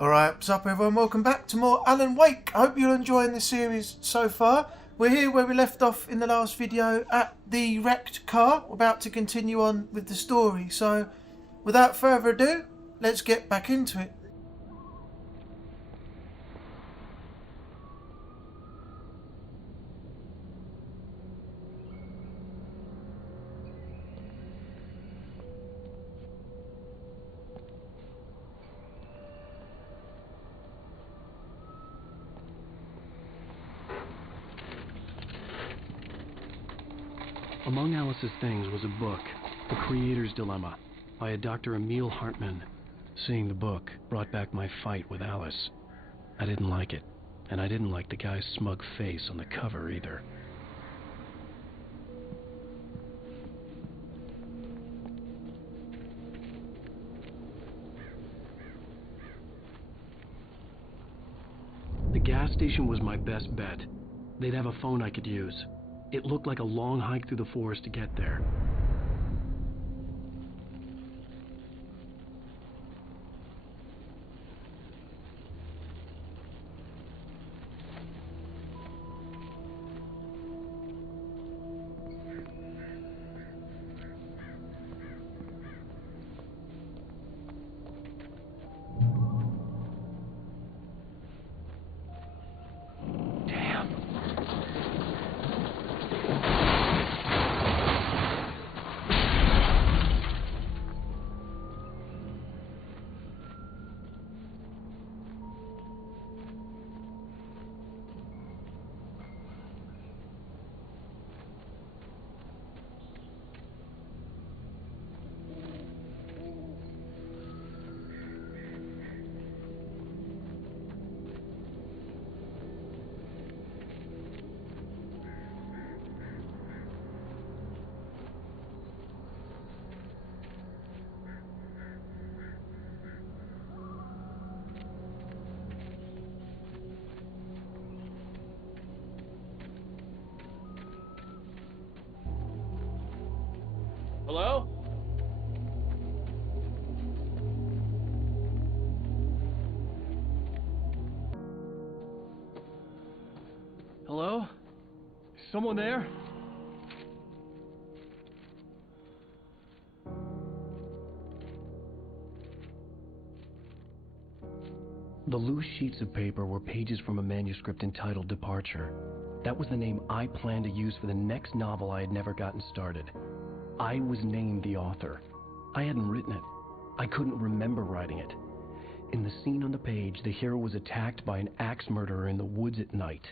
Alright, what's up everyone? Welcome back to more Alan Wake. I hope you're enjoying the series so far. We're here where we left off in the last video at the wrecked car. We're about to continue on with the story. So, without further ado, let's get back into it. Among Alice's things was a book, The Creator's Dilemma, by a Dr. Emil Hartmann. Seeing the book brought back my fight with Alice. I didn't like it, and I didn't like the guy's smug face on the cover either. The gas station was my best bet. They'd have a phone I could use. It looked like a long hike through the forest to get there. Hello? Hello? Someone there? The loose sheets of paper were pages from a manuscript entitled Departure. That was the name I planned to use for the next novel I had never gotten started. I was named the author. I hadn't written it. I couldn't remember writing it. In the scene on the page, the hero was attacked by an axe murderer in the woods at night.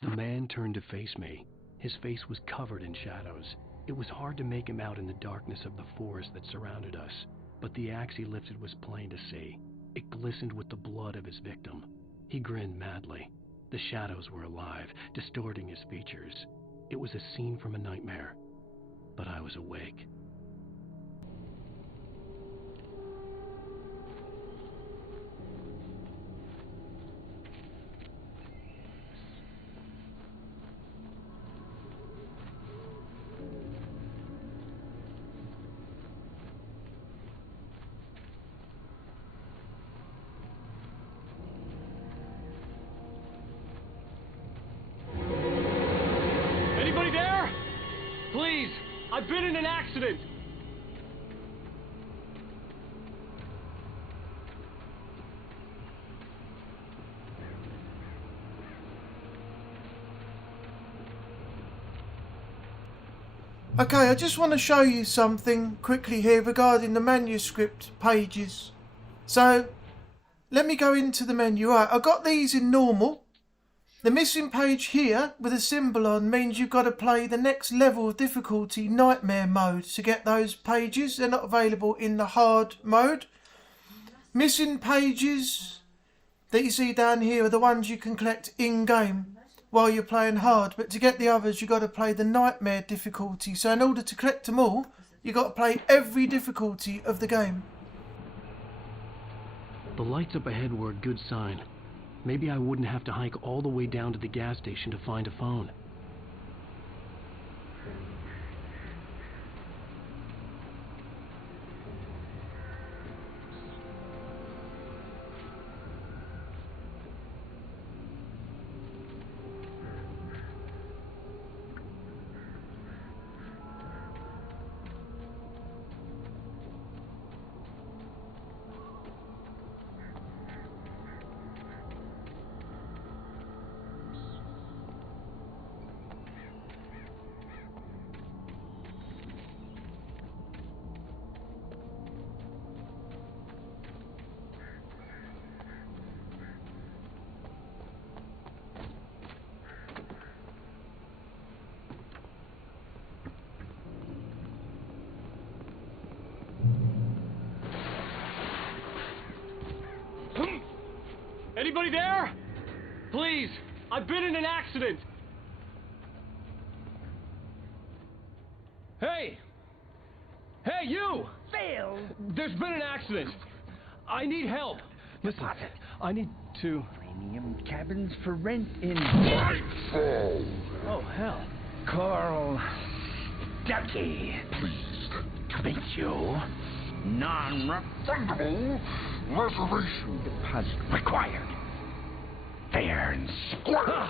The man turned to face me. His face was covered in shadows. It was hard to make him out in the darkness of the forest that surrounded us, but the axe he lifted was plain to see. It glistened with the blood of his victim. He grinned madly. The shadows were alive, distorting his features. It was a scene from a nightmare, but I was awake. Anybody there? Please, I've been in an accident. Okay, I just want to show you something quickly here regarding the manuscript pages. So, let me go into the menu. Right, I got these in normal. The missing page here with a symbol on means you've got to play the next level of difficulty, nightmare mode, to get those pages. They're not available in the hard mode. Missing pages that you see down here are the ones you can collect in-game while you're playing hard, but to get the others you've got to play the nightmare difficulty. So in order to collect them all, you've got to play every difficulty of the game. The lights up ahead were a good sign. Maybe I wouldn't have to hike all the way down to the gas station to find a phone. Anybody there? Please, I've been in an accident. Hey! Hey, you! Failed. There's been an accident. I need help. Listen, I need to... Premium cabins for rent in... Nightfall! Oh, hell. Carl Ducky. Please, Thank you. Non-refundable reservation deposit required. Fair and square.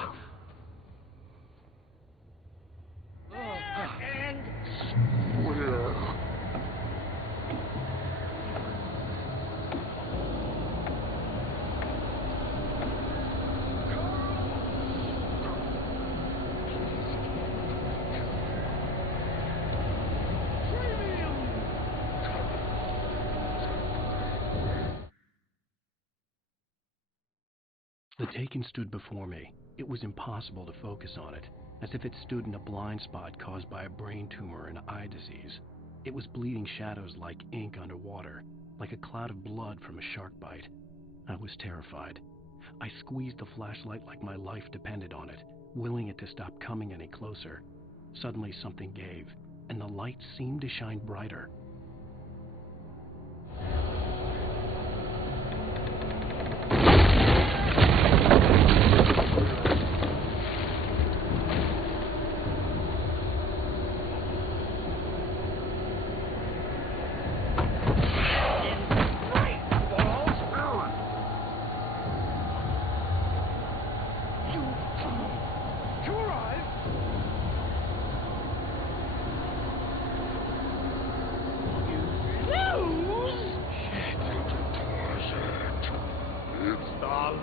Ah! And square. The Taken stood before me. It was impossible to focus on it, as if it stood in a blind spot caused by a brain tumor and eye disease. It was bleeding shadows like ink underwater, like a cloud of blood from a shark bite. I was terrified. I squeezed the flashlight like my life depended on it, willing it to stop coming any closer. Suddenly something gave, and the light seemed to shine brighter.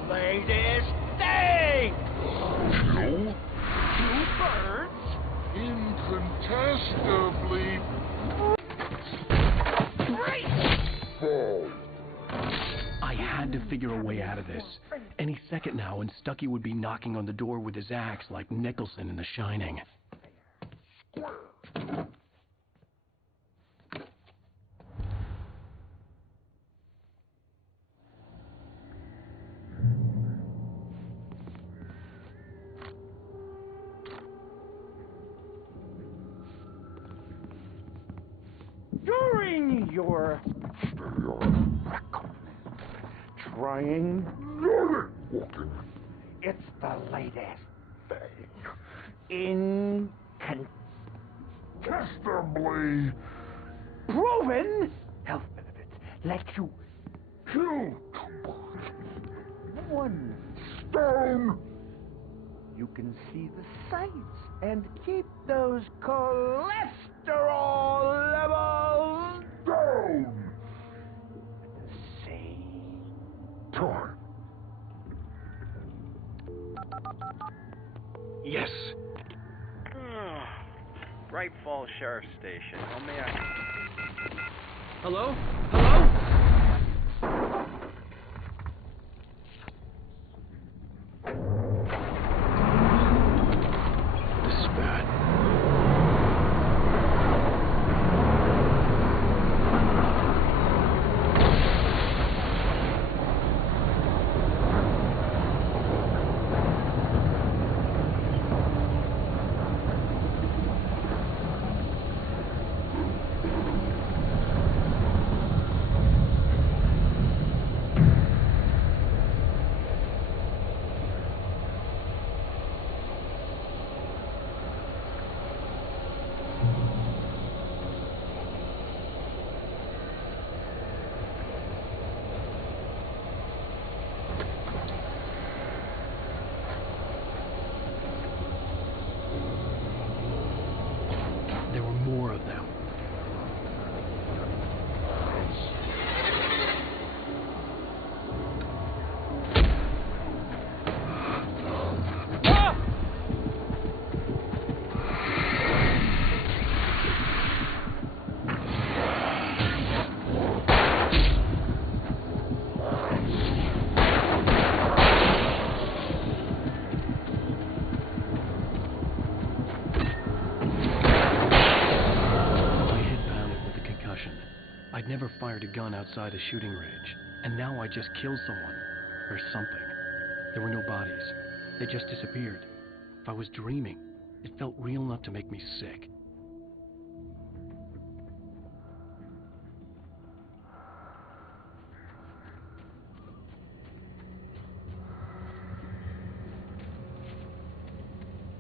latest thing. Kill? Two birds. Incontestably fall. I had to figure a way out of this. Any second now, and Stucky would be knocking on the door with his axe like Nicholson in The Shining. During your trying, Walking it's the latest thing. incontestably Proven health benefits let you kill one. stone. You can see the sights and keep those cholesterol levels Down. at the same Time. Yes! Bright Falls Sheriff Station. How may I... Hello? Hello? This is bad. There were more of them. My head pounded with a concussion. I'd never fired a gun outside a shooting range, and now I just killed someone. Or something. There were no bodies. They just disappeared. If I was dreaming, it felt real enough to make me sick.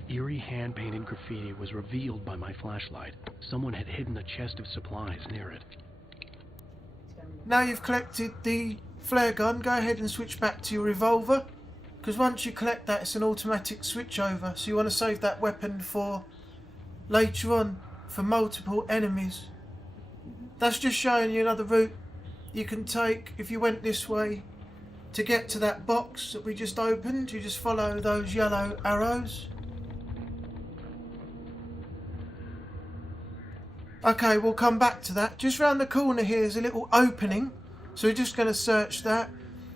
Eerie hand-painted graffiti was revealed by my flashlight. Someone had hidden a chest of supplies near it. Now you've collected the flare gun, go ahead and switch back to your revolver. Because once you collect that, it's an automatic switch over. So you want to save that weapon for later on, for multiple enemies. That's just showing you another route you can take if you went this way. To get to that box that we just opened, you just follow those yellow arrows. Okay, we'll come back to that. Just round the corner here is a little opening. So we're just going to search that.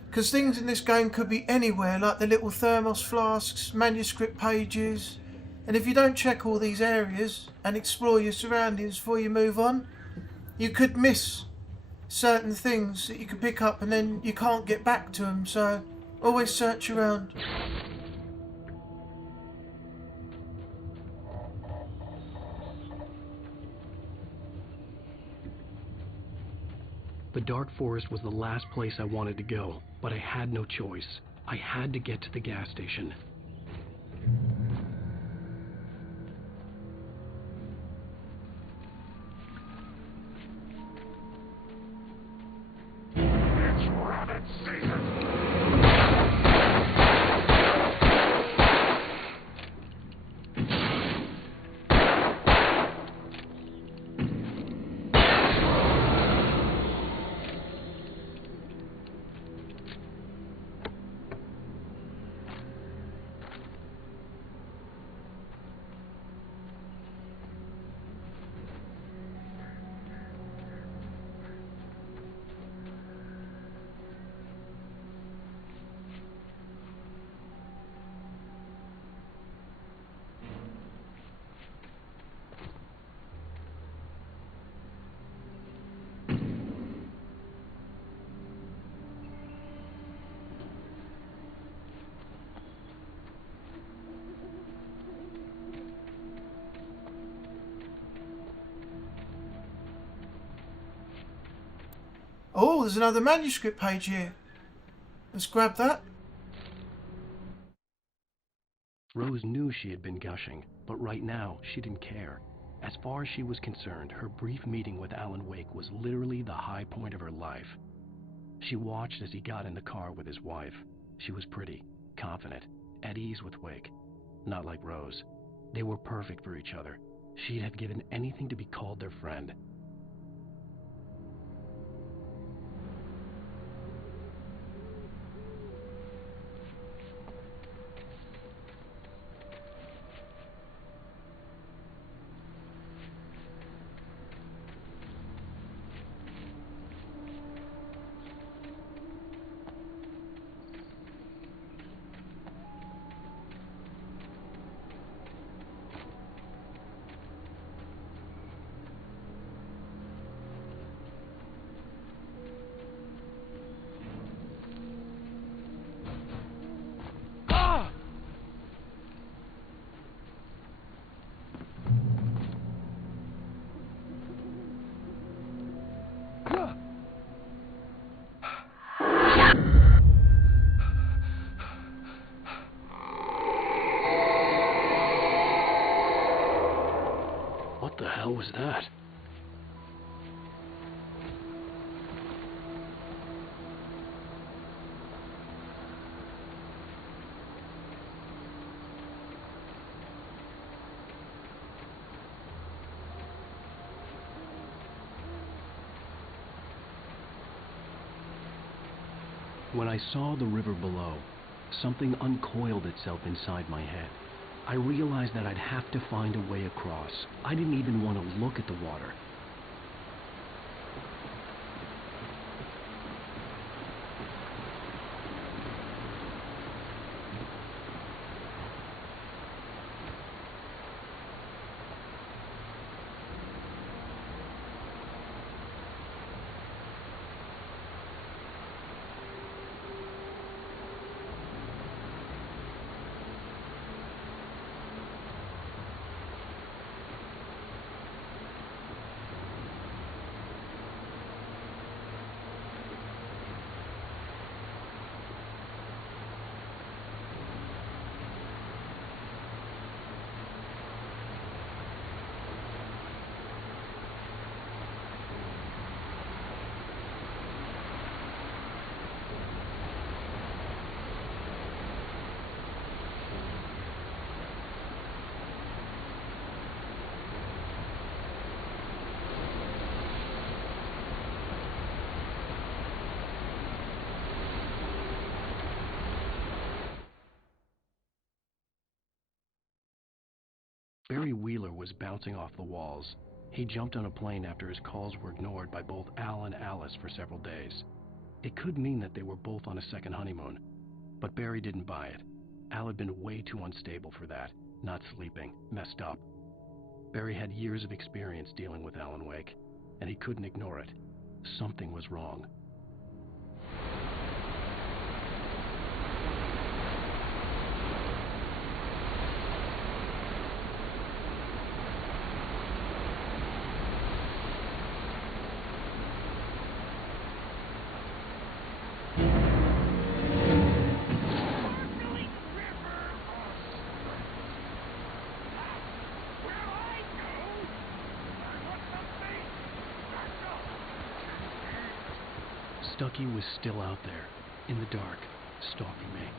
Because things in this game could be anywhere, like the little thermos flasks, manuscript pages. And if you don't check all these areas and explore your surroundings before you move on, you could miss certain things that you can pick up and then you can't get back to them. So always search around. The dark forest was the last place I wanted to go, but I had no choice. I had to get to the gas station. It's rabbit season. Oh, there's another manuscript page here. Let's grab that. Rose knew she had been gushing, but right now she didn't care. As far as she was concerned, her brief meeting with Alan Wake was literally the high point of her life. She watched as he got in the car with his wife. She was pretty, confident, at ease with Wake. Not like Rose. They were perfect for each other. She'd have given anything to be called their friend. What the hell was that? When I saw the river below, something uncoiled itself inside my head. I realized that I'd have to find a way across. I didn't even want to look at the water. Barry Wheeler was bouncing off the walls. He jumped on a plane after his calls were ignored by both Al and Alice for several days. It could mean that they were both on a second honeymoon, but Barry didn't buy it. Al had been way too unstable for that, not sleeping, messed up. Barry had years of experience dealing with Alan Wake, and he couldn't ignore it. Something was wrong. Stucky was still out there, in the dark, stalking me.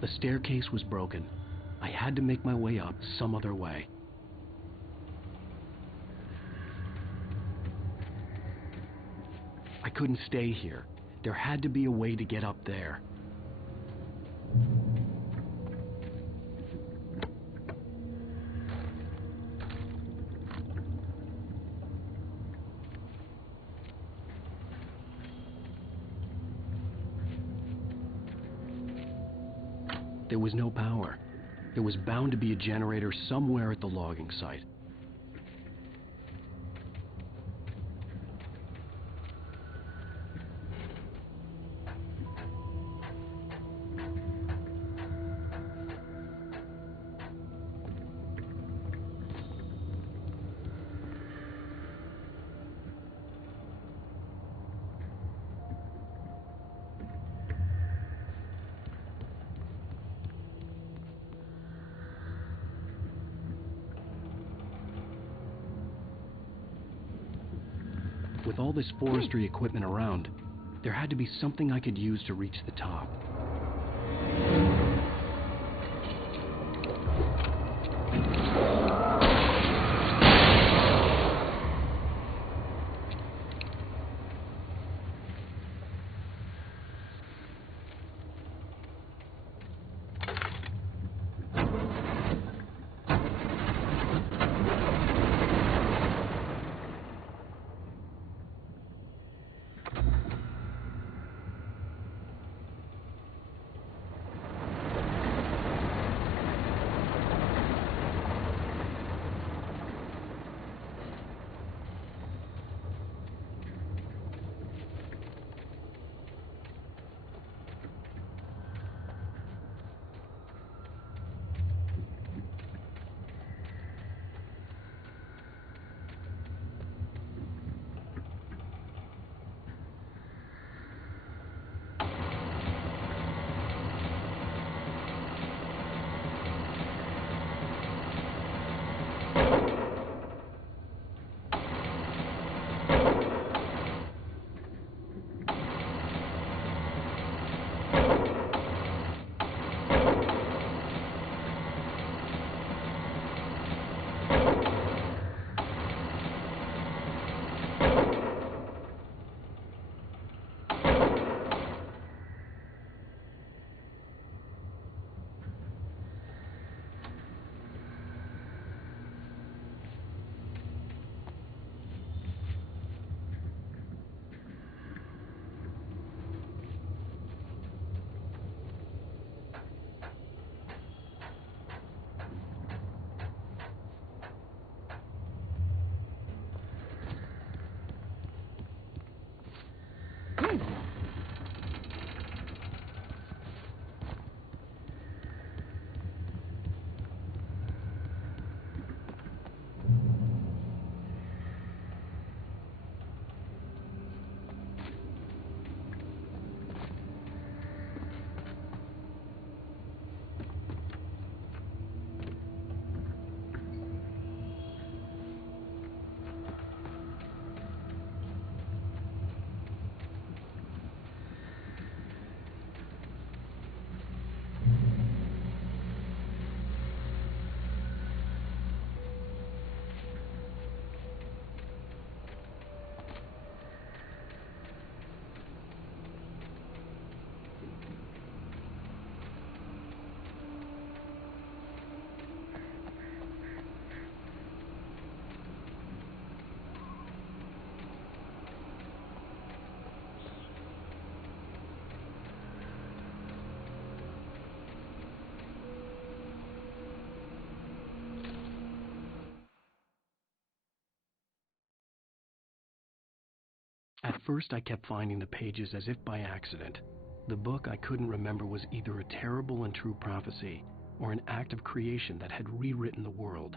The staircase was broken. I had to make my way up some other way. I couldn't stay here. There had to be a way to get up there. There was no power. There was bound to be a generator somewhere at the logging site. With all this forestry equipment around, there had to be something I could use to reach the top. At first, I kept finding the pages as if by accident. The book I couldn't remember was either a terrible and true prophecy or an act of creation that had rewritten the world.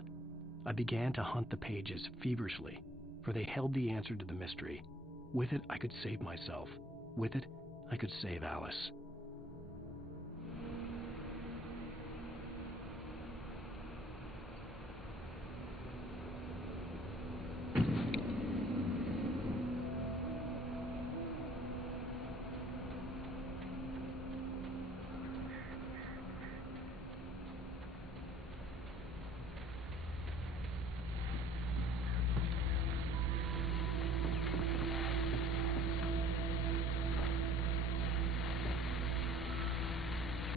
I began to hunt the pages feverishly, for they held the answer to the mystery. With it, I could save myself. With it, I could save Alice.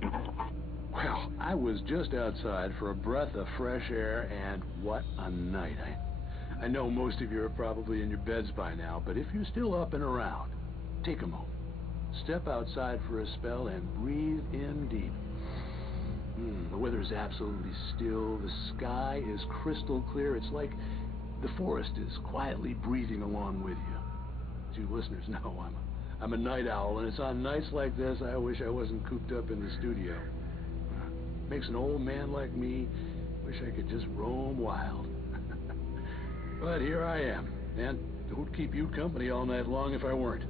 Well, I was just outside for a breath of fresh air, and what a night. I know most of you are probably in your beds by now, but if you're still up and around, take a moment. Step outside for a spell and breathe in deep. The weather is absolutely still. The sky is crystal clear. It's like the forest is quietly breathing along with you. As you listeners know, I'm a night owl, and it's on nights like this I wish I wasn't cooped up in the studio. Makes an old man like me wish I could just roam wild. But here I am, and it would keep you company all night long if I weren't.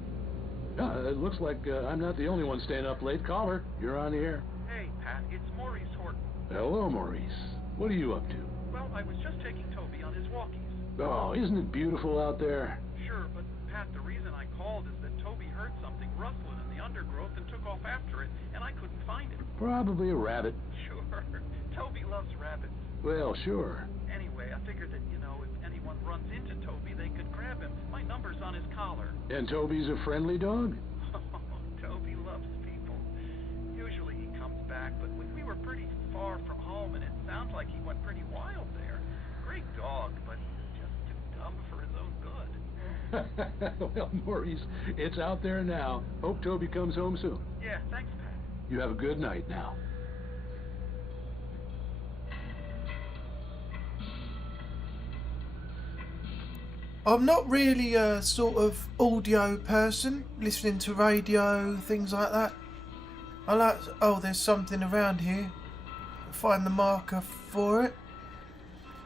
It looks like I'm not the only one staying up late. Caller, you're on the air. Hey, Pat, it's Maurice Horton. Hello, Maurice. What are you up to? Well, I was just taking Toby on his walkies. Oh, isn't it beautiful out there? Sure, but Pat, the reason I called is that Toby heard something rustling in the undergrowth and took off after it, and I couldn't find it. Probably a rabbit. Sure. Toby loves rabbits. Well, sure. Anyway, I figured that, if anyone runs into Toby, they could grab him. My number's on his collar. And Toby's a friendly dog? Toby loves people. Usually he comes back, but we were pretty far from home, and it sounds like he went pretty wild there. Great dog, but he's just too dumb for his own good. Well, Maurice, it's out there now. Hope Toby comes home soon. Yeah, thanks, Pat. You have a good night now. I'm not really a sort of audio person, listening to radio, things like that. I like, oh, there's something around here. Find the marker for it.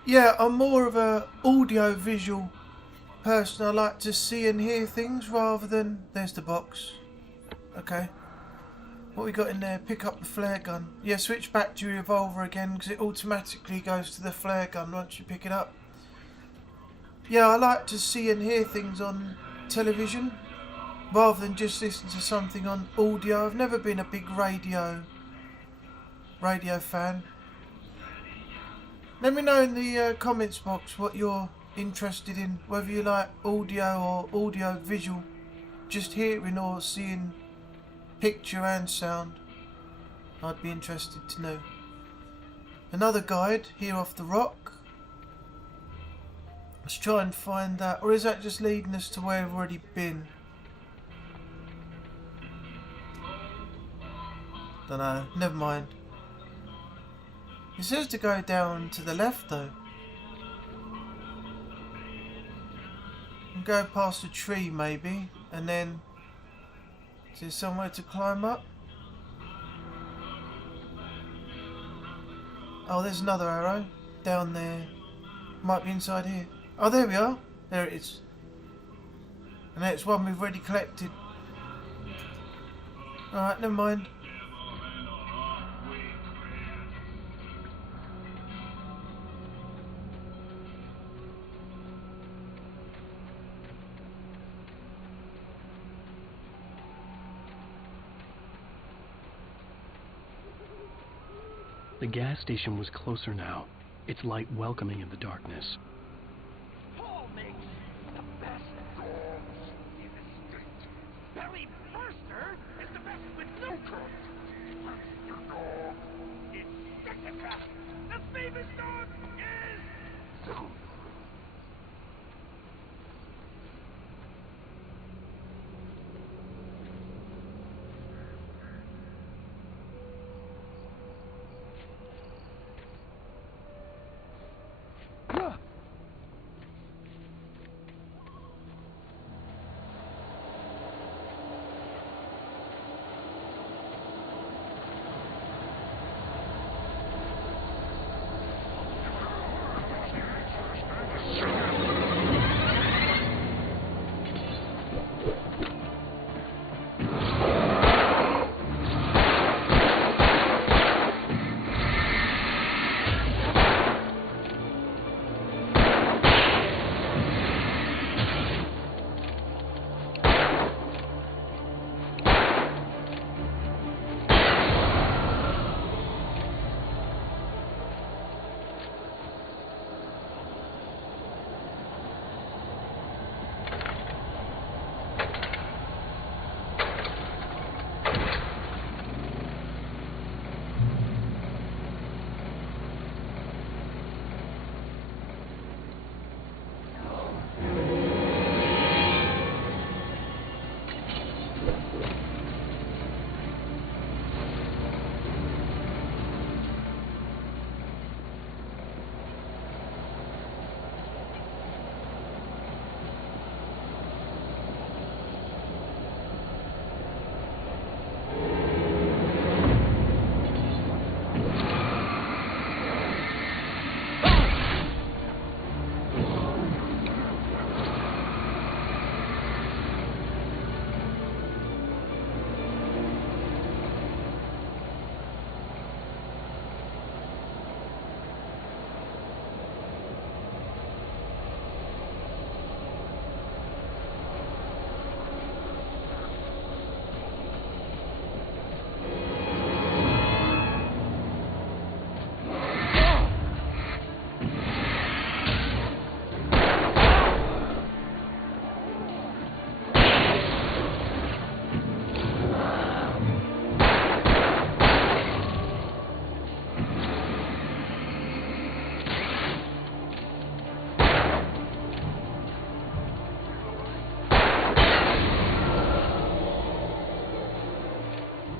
Yeah, I'm more of a audio-visual person. I like to see and hear things rather than... There's the box. Okay. What we got in there? Pick up the flare gun. Yeah, switch back to your revolver again because it automatically goes to the flare gun once you pick it up. Yeah, I like to see and hear things on television rather than just listen to something on audio. I've never been a big radio fan. Let me know in the comments box what you're interested in, whether you like audio or audio visual, just hearing or seeing picture and sound. I'd be interested to know. Another guide here off the rock. Let's try and find that, or is that just leading us to where we've already been? Don't know, never mind. It says to go down to the left though. And go past a tree maybe, and then is there somewhere to climb up? Oh, there's another arrow down there. Might be inside here. Oh, there we are. There it is. And that's one we've already collected. Alright, never mind. The gas station was closer now, its light welcoming in the darkness. Paul makes the best dogs in the state. Barry Forster is the best with no coat. Monster dog is Jessica. The famous dog is...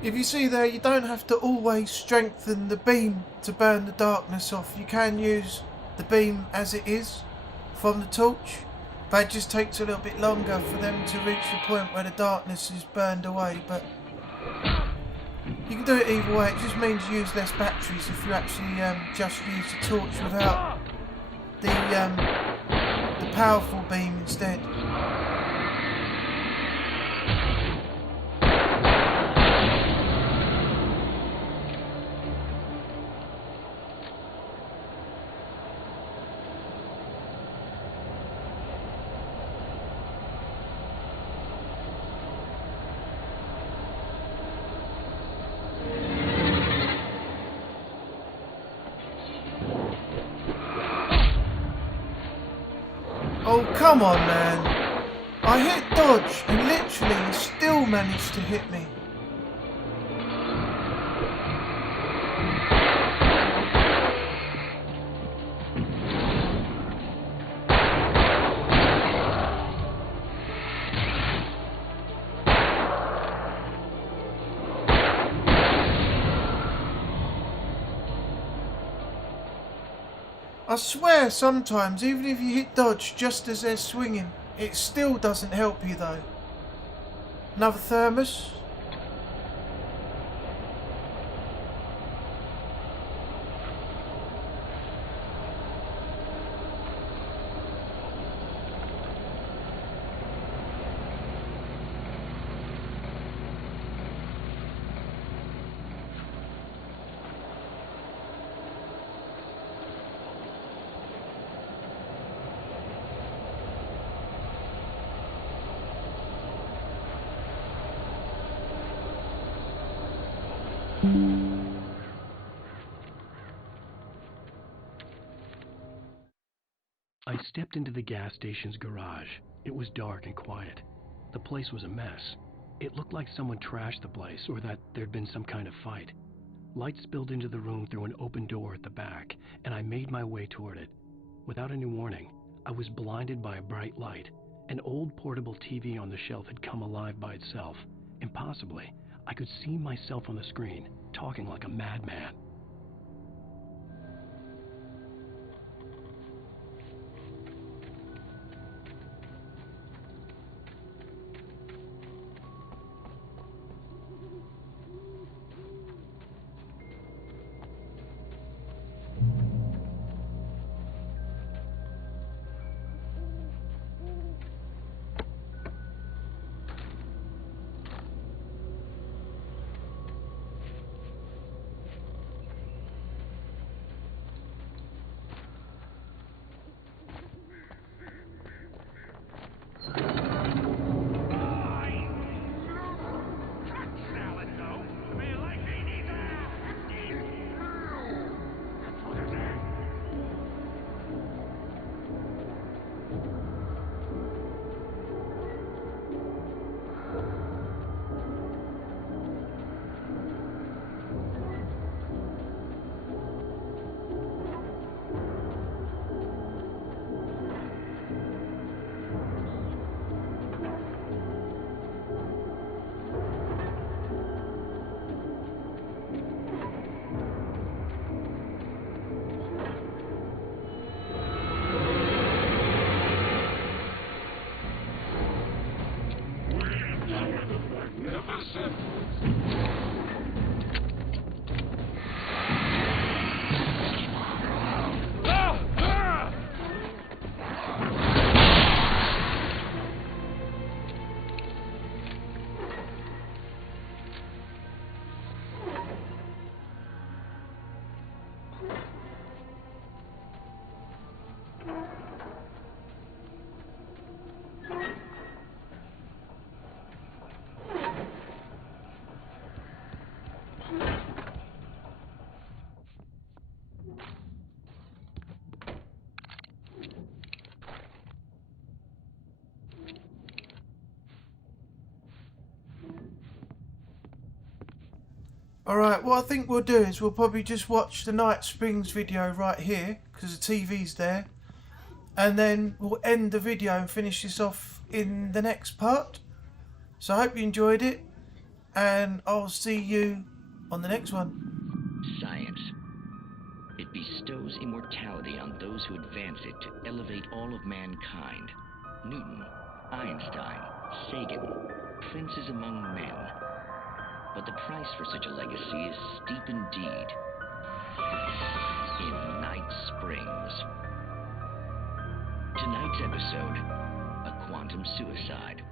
If you see there, you don't have to always strengthen the beam to burn the darkness off. You can use the beam as it is from the torch, but it just takes a little bit longer for them to reach the point where the darkness is burned away. But you can do it either way. It just means you use less batteries if you actually just use the torch without the powerful beam instead. Oh, come on, man. I hit dodge and literally he still managed to hit me. I swear sometimes, even if you hit dodge just as they're swinging, it still doesn't help you though. Another thermos. I stepped into the gas station's garage. It was dark and quiet. The place was a mess. It looked like someone trashed the place or that there'd been some kind of fight. Light spilled into the room through an open door at the back, and I made my way toward it. Without any warning, I was blinded by a bright light. An old portable TV on the shelf had come alive by itself. Impossibly, I could see myself on the screen, talking like a madman. Alright, what I think we'll do is we'll probably just watch the Night Springs video right here, because the TV's there. And then we'll end the video and finish this off in the next part. So I hope you enjoyed it. and I'll see you on the next one. Science. It bestows immortality on those who advance it to elevate all of mankind. Newton, Einstein, Sagan, princes among men. But the price for such a legacy is steep indeed. In Night Springs. Tonight's episode, a quantum suicide.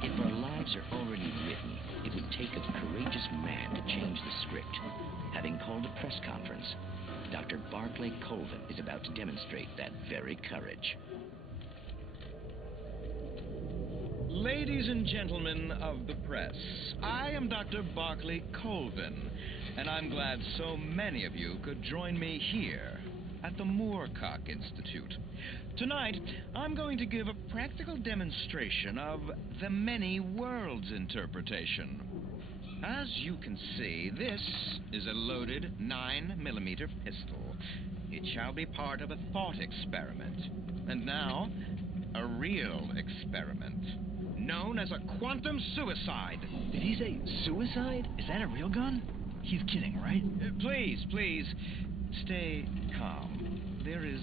If our lives are already written, it would take a courageous man to change the script. Having called a press conference, Dr. Barclay Colvin is about to demonstrate that very courage. Ladies and gentlemen of the press, I am Dr. Barclay Colvin, and I'm glad so many of you could join me here at the Moorcock Institute. Tonight, I'm going to give a practical demonstration of the many worlds interpretation. As you can see, this is a loaded 9mm pistol. It shall be part of a thought experiment. And now, a real experiment, known as a quantum suicide. Did he say suicide? Is that a real gun? He's kidding, right? Please, stay calm. There is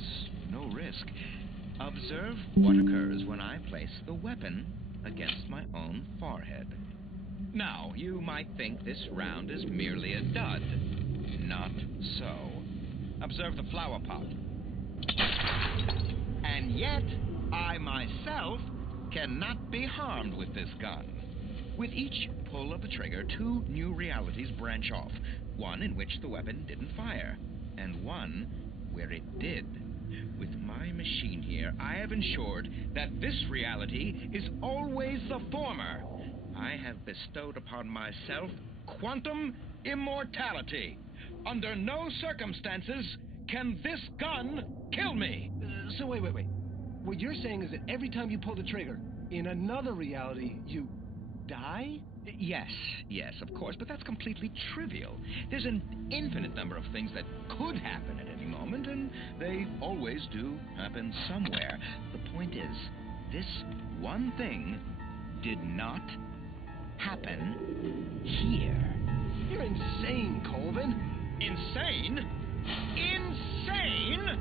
no risk. Observe what occurs when I place the weapon against my own forehead. Now, you might think this round is merely a dud. Not so. Observe the flower pot. And yet, I myself cannot be harmed with this gun. With each pull of the trigger, two new realities branch off. One in which the weapon didn't fire, and one where it did. With my machine here, I have ensured that this reality is always the former. I have bestowed upon myself quantum immortality. Under no circumstances can this gun kill me. So wait. What you're saying is that every time you pull the trigger, in another reality, you die? Yes, of course, but that's completely trivial. There's an infinite number of things that could happen at any moment, and they always do happen somewhere. The point is, this one thing did not happen here. You're insane, Colvin. Insane? Insane?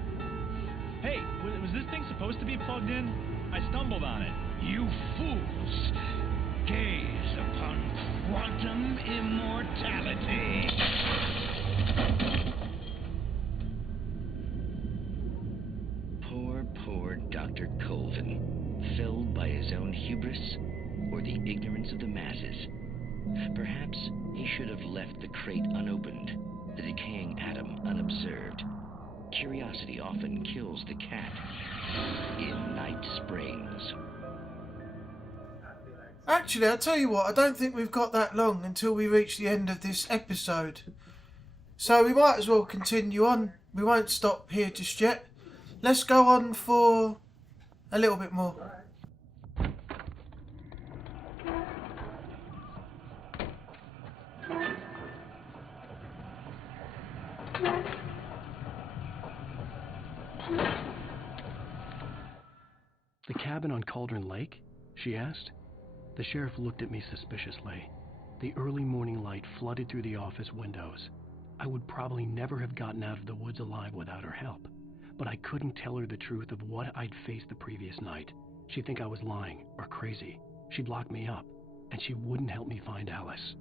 Hey, was this thing supposed to be plugged in? I stumbled on it. You fools! Gaze upon quantum immortality. Poor Dr. Colvin, felled by his own hubris or the ignorance of the masses. Perhaps he should have left the crate unopened, the decaying atom unobserved. Curiosity often kills the cat. In Night Springs. Actually, I'll tell you what, I don't think we've got that long until we reach the end of this episode. So we might as well continue on. We won't stop here just yet. Let's go on for a little bit more. The cabin on Cauldron Lake? She asked. The sheriff looked at me suspiciously. The early morning light flooded through the office windows. I would probably never have gotten out of the woods alive without her help, but I couldn't tell her the truth of what I'd faced the previous night. She'd think I was lying or crazy. She'd lock me up, and she wouldn't help me find Alice.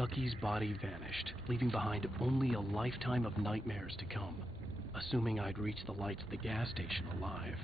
Stucky's body vanished, leaving behind only a lifetime of nightmares to come, assuming I'd reach the lights at the gas station alive.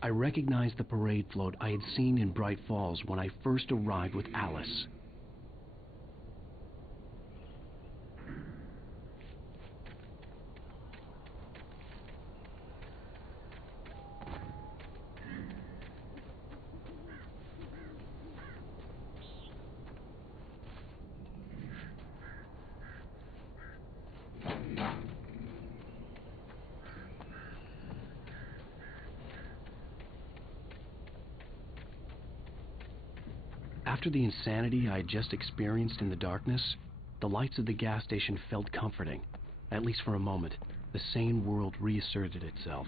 I recognized the parade float I had seen in Bright Falls when I first arrived with Alice. After the insanity I had just experienced in the darkness, the lights of the gas station felt comforting. At least for a moment, the sane world reasserted itself.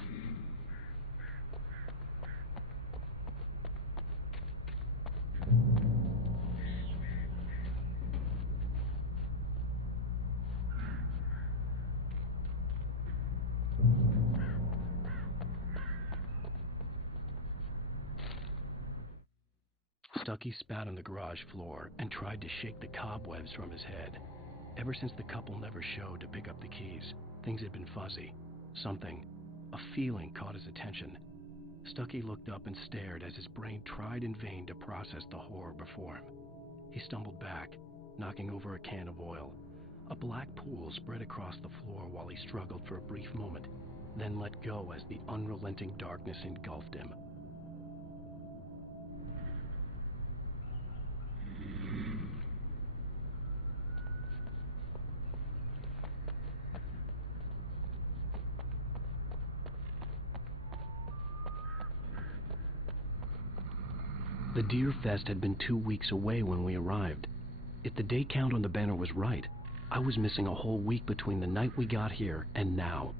Stucky spat on the garage floor and tried to shake the cobwebs from his head. Ever since the couple never showed to pick up the keys, things had been fuzzy. Something, a feeling, caught his attention. Stucky looked up and stared as his brain tried in vain to process the horror before him. He stumbled back, knocking over a can of oil. A black pool spread across the floor while he struggled for a brief moment, then let go as the unrelenting darkness engulfed him. The Deer Fest had been 2 weeks away when we arrived. If the day count on the banner was right, I was missing a whole week between the night we got here and now.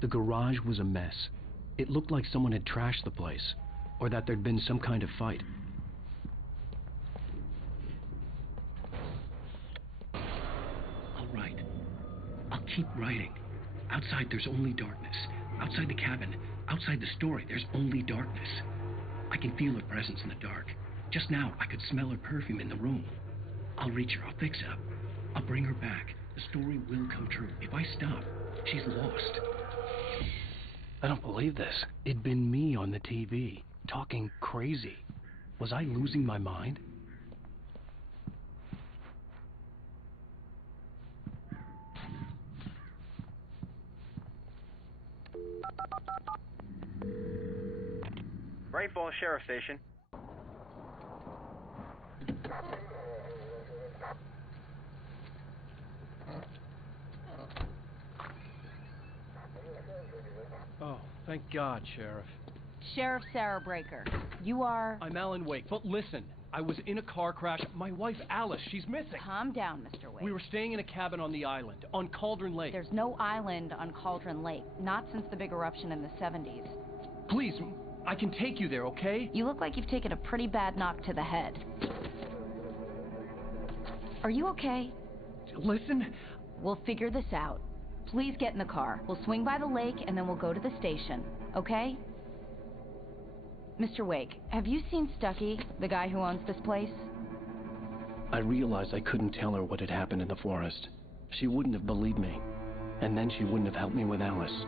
The garage was a mess. It looked like someone had trashed the place, or that there'd been some kind of fight. I'll write. I'll keep writing. Outside there's only darkness. Outside the cabin, outside the story, there's only darkness. I can feel her presence in the dark. Just now, I could smell her perfume in the room. I'll reach her. I'll fix it up. I'll bring her back. The story will come true. If I stop, she's lost. I don't believe this. It'd been me on the TV, talking crazy. Was I losing my mind? Bright Falls Sheriff Station. Oh, thank God, Sheriff. Sheriff Sarah Breaker. You are... I'm Alan Wake. But listen, I was in a car crash. My wife, Alice, she's missing. Calm down, Mr. Wake. We were staying in a cabin on the island, on Cauldron Lake. There's no island on Cauldron Lake. Not since the big eruption in the 70s. Please, I can take you there, okay? You look like you've taken a pretty bad knock to the head. Are you okay? Listen. We'll figure this out. Please get in the car. We'll swing by the lake and then we'll go to the station, okay? Mr. Wake, have you seen Stucky, the guy who owns this place? I realized I couldn't tell her what had happened in the forest. She wouldn't have believed me. And then she wouldn't have helped me with Alice.